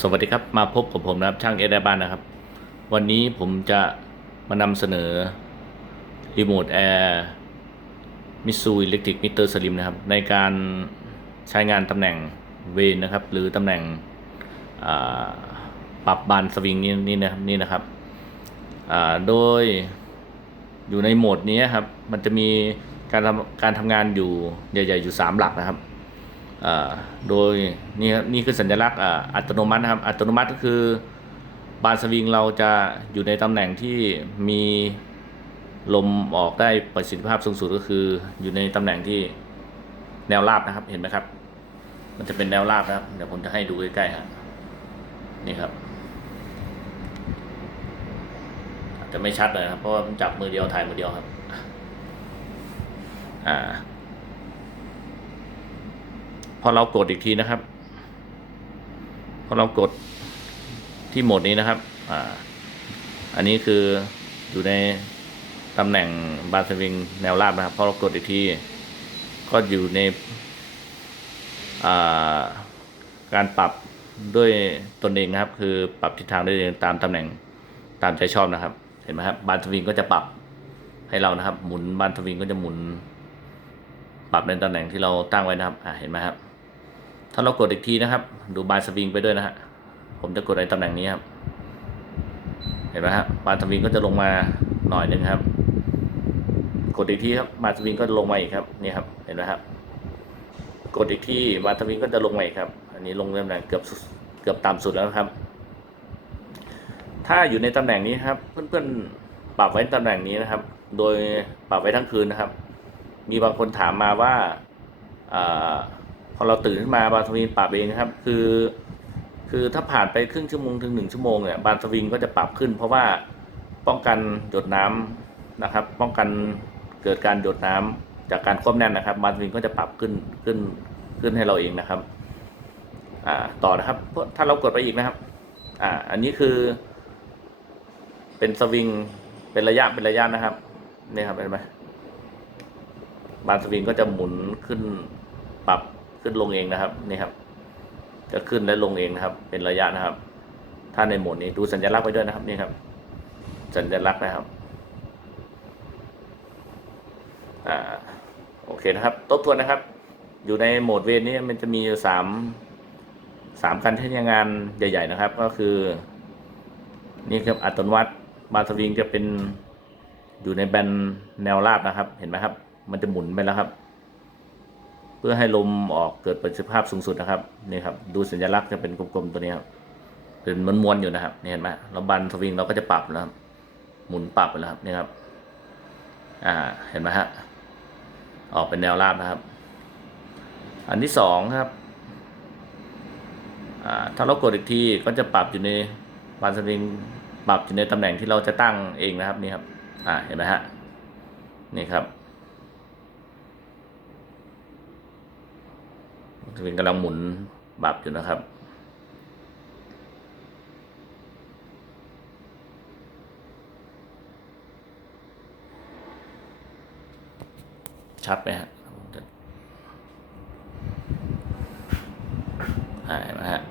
สวัสดีครับ มาพบกับผมนะครับช่างเอได้บ้านนะครับ วันนี้ผมจะมานำเสนอรีโมทแอร์มิสูอิเล็กทริกมิเตอร์สลิมนะครับ ในการใช้งานตำแหน่งเวนนะครับ หรือตำแหน่งปรับบานสวิงนี่นี่นะครับนี่นะครับโดยอยู่ในโหมดนี้ครับ มันจะมีการทำการทำงานอยู่ใหญ่ ๆ อยู่ 3 หลักนะครับ โดยนี่ครับนี่คือสัญลักษณ์อัตโนมัตินะครับ อัตโนมัติก็คือบานสวิงเราจะอยู่ในตำแหน่งที่มีลมออกได้ประสิทธิภาพสูงสุดก็คือ อยู่ในตำแหน่งที่แนวราบนะครับ เห็นไหมครับ มันจะเป็นแนวราบนะครับ เดี๋ยวผมจะให้ดูใกล้ๆครับนี่ครับอาจจะไม่ชัดเลยครับ เพราะว่าจับมือเดียวถ่ายมือเดียวครับ อ่า พอเรากดอีกทีนะครับ พอเรากดที่โหมดนี้นะครับอ่าอันนี้คืออยู่ในตำแหน่งบาร์สวิงแนวราบนะครับพอเรากดอีกทีก็อยู่ในอ่าการปรับด้วยตนเองนะครับ คือปรับทิศทางได้เองตามตำแหน่งตามใจชอบนะครับ เห็นไหมครับบานสวิงก็จะปรับให้เรานะครับ หมุนบานสวิงก็จะหมุน ปรับในตำแหน่งที่เราตั้งไว้นะครับอ่าเห็นไหมครับ ถ้าเรากดอีกทีนะครับ ดูบานสวิงไปด้วยนะฮะผมจะกดในตำแหน่งนี้ครับ เห็นไหมครับบานสวิงก็จะลงมาหน่อยหนึ่งครับ กดอีกทีครับบานสวิงก็ลงมาอีกครับนี่ครับเห็นไหมครับ กดอีกทีบานสวิงก็จะลงมาอีกครับ อันนี้ลงตำแหน่งเกือบเกือบต่ำสุดแล้วครับ ถ้าอยู่ในตำแหน่งนี้ครับ เพื่อนๆปรับไว้ตำแหน่งนี้นะครับ โดยปรับไว้ทั้งคืนนะครับ มีบางคนถามมาว่าอา พอเราตื่นขึ้นมาบาสวิงปรับเองนะครับ คือ คือถ้าผ่านไปครึ่งชั่วโมงถึงหนึ่งชั่วโมงเนี่ยบาสวิงก็จะปรับขึ้น เพราะว่าป้องกันหยดน้ำนะครับ ป้องกันเกิดการหยดน้ำจากการควบแน่นนะครับ บาสวิงก็จะปรับขึ้นขึ้นขึ้นให้เราเองนะครับอ่าต่อนะครับเพราะถ้าเรากดไปอีกนะครับอ่าอันนี้คือ เป็นสวิงเป็นระยะเป็นระยะนะครับนี่ครับเห็นไหมบานสวิงก็จะหมุนขึ้นปรับ ขึ้นลงเองนะครับนี่ครับ จะขึ้นและลงเองนะครับ เป็นระยะนะครับ ถ้าในโหมดนี้ดูสัญลักษณ์ไว้ด้วยนะครับนี่ครับ สัญลักษณ์นะครับอ่าโอเคนะครับทบทวนนะครับ อยู่ในโหมดเวนนี้มันจะมีสามสามการใช้งานใหญ่ ๆ นะครับ ก็คือ นี่ครับอัตโนมัติบานสวิงจะเป็นอยู่ในแบนแนวราบนะครับ เห็นไหมครับ มันจะหมุนไปแล้วครับ พื่อให้ลมออกเกิดประสิทธิภาพสูงสุดนะครับนี่ครับดูสัญลักษณ์จะเป็นกลมๆตัวนี้ครับเป็นม้วนๆอยู่นะครับนี่เห็นไหมเราบันสวิงเราก็จะปรับแล้วครับหมุนปรับไปแล้วครับนี่ครับอ่าเห็นไหมฮะออกเป็นแนวราบนะครับ อันที่สองครับอ่าถ้าเรากดอีกทีก็จะปรับอยู่ในบานสวิงปรับอยู่ในตำแหน่งที่เราจะตั้งเองนะครับนี่ครับอ่าเห็นไหมฮะนี่ครับ สวิงกำลังหมุนบับอยู่นะครับ ชัดไหมฮะอ่าเห็นไหมฮะ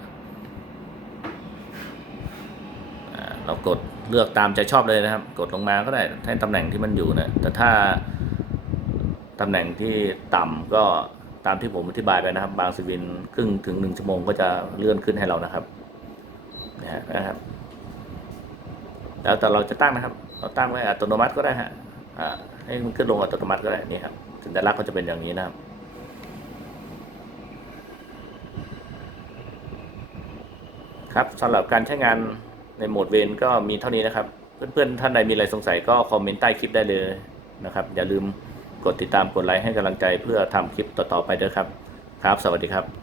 เรากดเลือกตามใจชอบเลยนะครับ กดลงมาก็ได้ให้ตำแหน่งที่มันอยู่นะแต่ถ้าตำแหน่งที่ต่ำก็ ตามที่ผมอธิบายไปนะครับ บางสวินครึ่งถึงหนึ่งชั่วโมงก็จะเลื่อนขึ้นให้เรานะครับนะครับ แล้วแต่เราจะตั้งนะครับ เราตั้งไว้อัตโนมัติก็ได้ฮะให้มันขึ้นลงอัตโนมัติก็ได้นี่ครับสัญลักษณ์ก็จะเป็นอย่างนี้นะครับครับสำหรับการใช้งานในโหมดเวนก็มีเท่านี้นะครับ เพื่อนๆท่านใดมีอะไรสงสัยก็คอมเมนต์ใต้คลิปได้เลยนะครับ อย่าลืม กดติดตามกดไลค์ให้กำลังใจเพื่อทำคลิปต่อๆไปด้วยครับ ครับ สวัสดีครับ